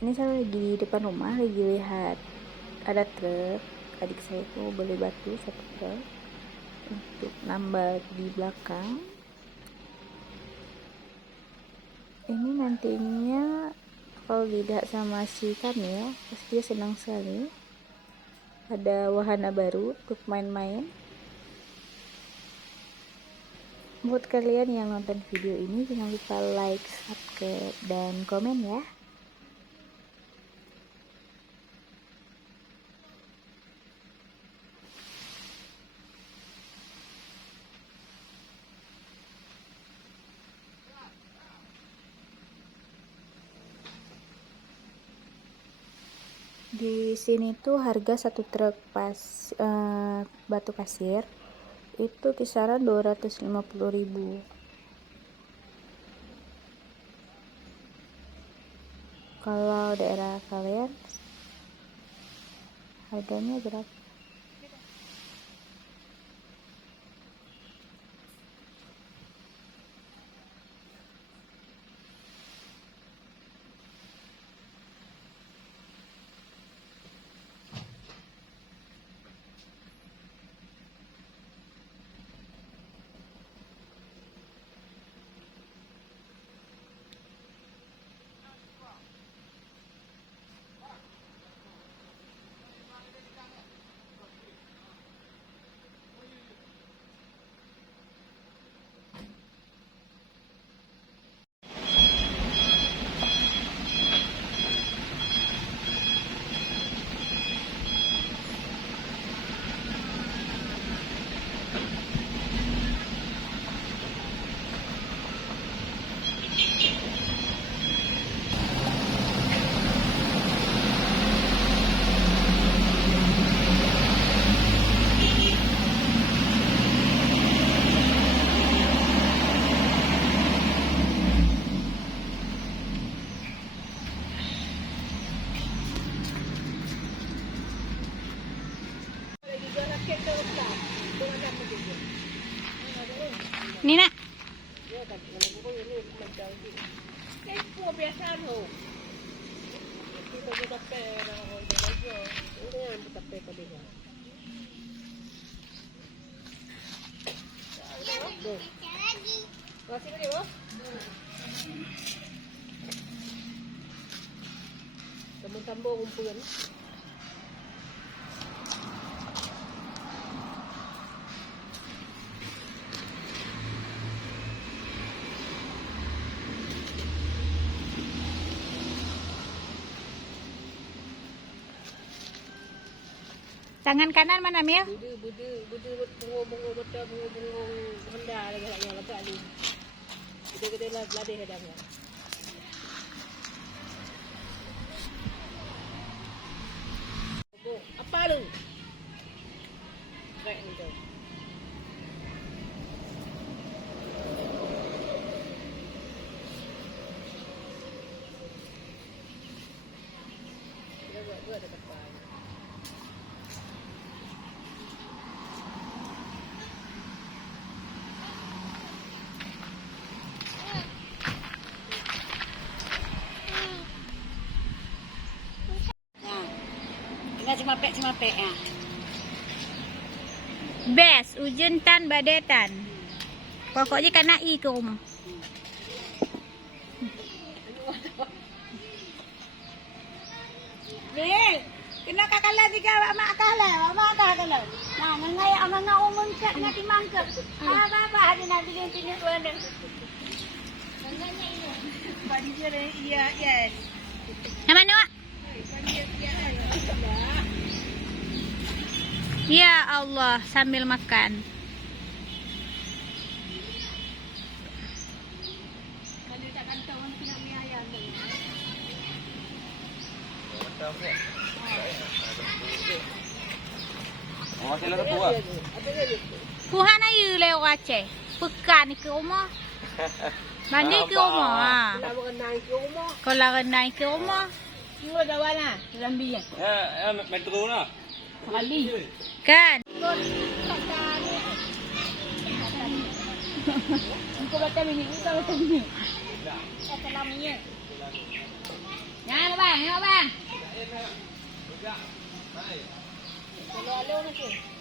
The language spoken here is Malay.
Ini saya lagi di depan rumah, lagi lihat ada truk. Adik saya tuh beli batu satu truk untuk nambah di belakang. Ini nantinya kalau tidak sama si Kamil, pasti dia senang sekali. Ada wahana baru untuk main-main. Buat kalian yang nonton video ini, jangan lupa like, subscribe, dan komen ya. Di sini tuh harga satu truk batu pasir itu kisaran 250.000. Kalau daerah kalian harganya berapa? Nina. Tambah kumpulan. Tangan kanan mana, Mil? Budu bungo betul bungo Honda lagi letak ni. Gede lah ladeh hedangnya. Apa lu? Kayak ni tu. Kita buat ada depan. Cimapek ya. Best, ujen tan badetan. Pokoknya kena i ke rumah. Bil, kena kakalah juga mak kalah, mak kalah. Nah, ngai aman nak umum kat nanti mangkep. Apa ada nanti dia tu ada. Nanganya ini. Bagi dia iya, yes. Nama nak? Ya Allah, sambil makan. Kalau tak kantong orang kena mi ayam tu. Oh, saya nak buat. Puhan ayu lewat Aceh. Pekan ke rumah. Mandi ke rumah. Kalau naik ke rumah. Kalau naik ke rumah. Kira dah mana? Dalam bilik. Ya, metro lah. Sekali. Kan? Kau baca minyak, kau baca minyak. Kau minyak. Ya, apa? bang, tengok bang. Lalu-lalu macam.